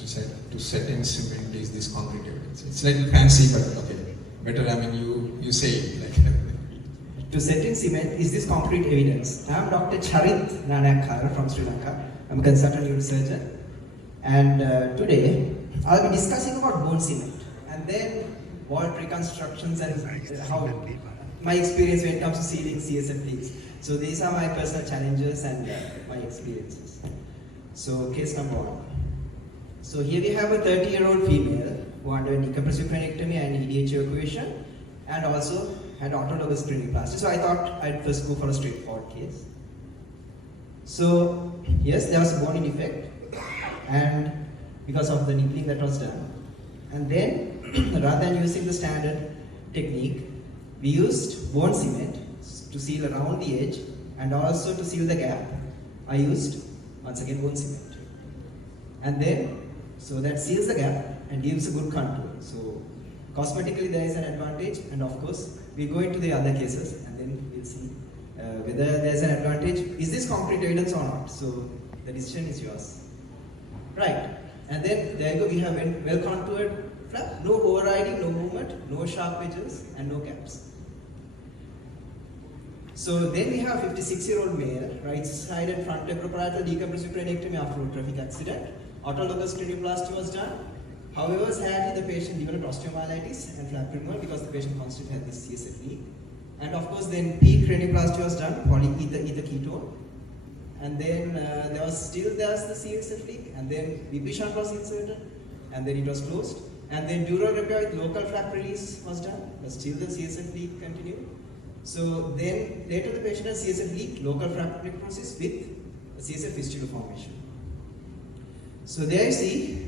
to set in cement is this concrete evidence. It's a little fancy, but okay. Better, I mean, you say it like To set in cement is this concrete evidence. I am Dr Charith Nanayakkara from Sri Lanka. I'm a consultant neurosurgeon. And today, I'll be discussing about bone cement. And then vault reconstructions and how my experience when it comes to sealing CSF leaks. So these are my personal challenges and my experiences. So case number 1. So here we have a 30-year-old female who underwent decompressive craniectomy and EDH evacuation and also had autologous cranioplasty. So I thought I'd first go for a straightforward case. So yes, there was a bone in defect and because of the nippling that was done. And then rather than using the standard technique, we used bone cement to seal around the edge and also to seal the gap. I used once again bone cement. And then, so that seals the gap and gives a good contour. So cosmetically there is an advantage, and of course we go into the other cases and then we'll see whether there's an advantage. Is this concrete evidence or not? So the decision is yours. Right. And then there you go, we have a well contoured flap, no overriding, no movement, no sharp edges and no gaps. So then we have a 56-year-old male, right side and front temporoparatal decompressive craniectomy after a traffic accident. Autologous cranioplasty was done. However, sadly the patient developed osteomyelitis and flap removal because the patient constantly had this CSF leak. And of course then peak cranioplasty was done, polyether ketone. And then there's the CSF leak, and then BP shunt was inserted, and then it was closed. And then dural repair with local flap release was done, but still the CSF leak continued. So then later the patient has CSF leak, local flap necrosis with CSF fistula formation. So there you see,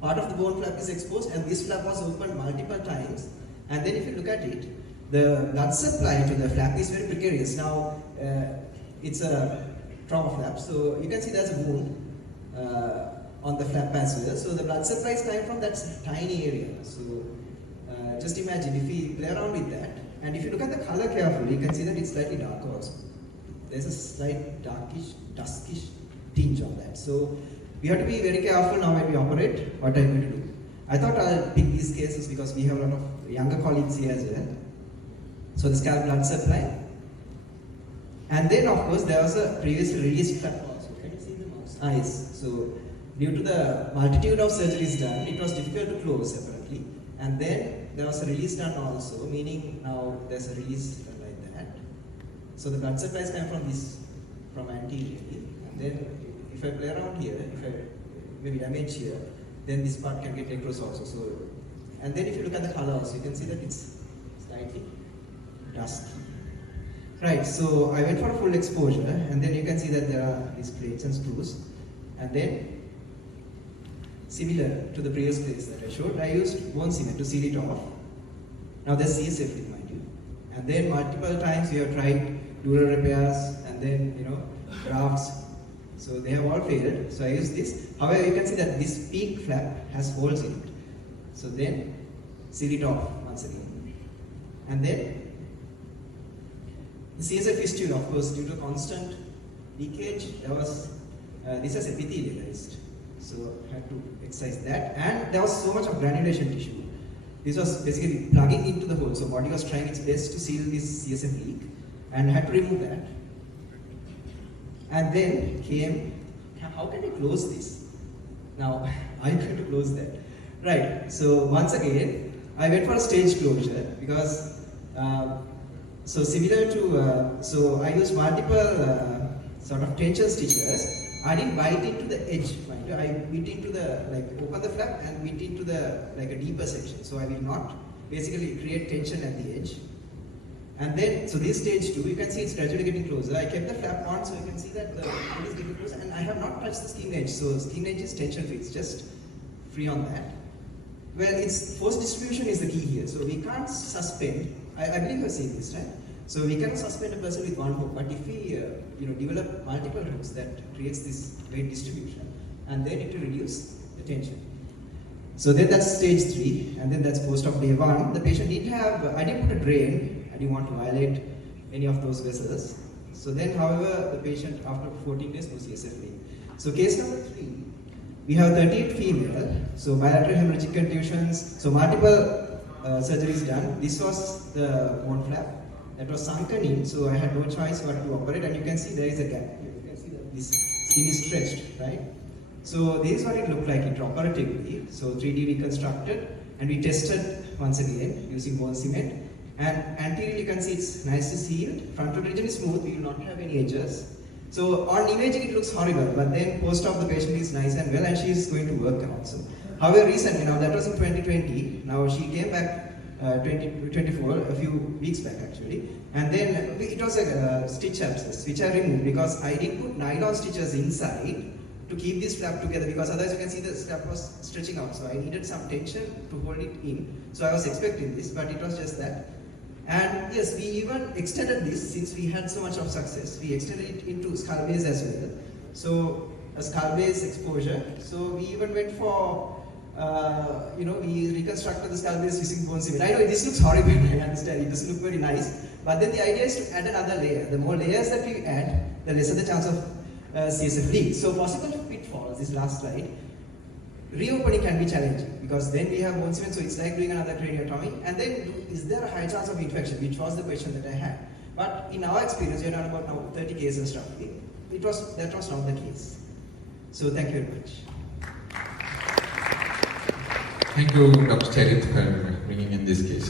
part of the bone flap is exposed and this flap was opened multiple times. And then if you look at it, the blood supply to the flap is very precarious. Now, it's a trauma flap, so you can see there's a wound on the flap as well. So the blood supply is coming from that tiny area. So just imagine if we play around with that, and if you look at the color carefully, you can see that it's slightly darker also. There's a slight darkish, duskish tinge on that. So we have to be very careful now when we operate, what are we going to do. I thought I'll pick these cases because we have a lot of younger colleagues here as well. So the scalp blood supply. And then of course there was a previously released flap also. Can you see the mouse? Yes. So due to the multitude of surgeries done, it was difficult to close separately. And then there was a release done also, meaning now there's a release like that. So the blood supply is coming from anteriorly. And then if I play around here, if I maybe damage here, then this part can get necrosed also. So, and then if you look at the color also, you can see that it's slightly dusky. Right, so I went for a full exposure, and then you can see that there are these plates and screws. And then, similar to the previous case that I showed, I used bone cement to seal it off. Now there's CSF leak, mind you. And then multiple times we have tried dural repairs and then, grafts. So they have all failed. So I used this. However, you can see that this peak flap has holes in it. So then seal it off once again. And then the CSF fistula, of course, due to constant leakage, there was this is epithelialized. So I had to excise that. And there was so much of granulation tissue. This was basically plugging into the hole. So body was trying its best to seal this CSF leak and had to remove that. And then came, how can we close this? Now, I'm going to close that. Right, so once again, I went for a stage closure because, so similar to, so I used multiple sort of tension stitches. I didn't bite into the edge, mind you. I bit into the, open the flap and bit into the, a deeper section. So I will not basically create tension at the edge. And then, so this stage 2, you can see it's gradually getting closer. I kept the flap on so you can see that the hole is getting closer, and I have not touched the skin edge. So skin edge is tension free, it's just free on that. Well, it's force distribution is the key here. So we can't suspend, I believe you've seen this, right? So we can suspend a person with one hook, but if we develop multiple hooks, that creates this weight distribution, and then it will reduce the tension. So then that's stage 3, and then that's post-op day 1. The patient didn't have, I didn't put a drain, I didn't want to violate any of those vessels. So then, however, the patient after 14 days was CSF leak. So case number 3, We have 38 female, so bilateral hemorrhagic contusions, so multiple surgeries done. This was the bone flap that was sunken in, so I had no choice but to operate, and you can see there is a gap. You can see that this skin is stretched, right? So this is what it looked like intraoperatively. So 3D reconstructed, and we tested once again using bone cement. And anteriorly you can see it's nicely sealed. Frontal region is smooth, we will not have any edges. So on imaging it looks horrible, but then post-op the patient is nice and well, and she is going to work also. However, recently, now that was in 2020, now she came back 2024, a few weeks back actually, and then it was a stitch abscess, which I removed because I did put nylon stitches inside to keep this flap together, because otherwise you can see the flap was stretching out, so I needed some tension to hold it in. So I was expecting this, but it was just that. And yes, we even extended this since we had so much of success. We extended it into skull base as well. So a skull base exposure. So we even went for, we reconstructed the skull base using bone cement. I know this looks horrible, I understand, it doesn't look very nice. But then the idea is to add another layer. The more layers that we add, the lesser the chance of CSF leak. So possible pitfalls, this last slide. Reopening can be challenging because then we have bone cement, so it's like doing another craniotomy. And then, is there a high chance of infection, which was the question that I had. But in our experience, we have done about now 30 cases roughly. That was not the case. So thank you very much. Thank you, Dr. Charith, for bringing in these cases.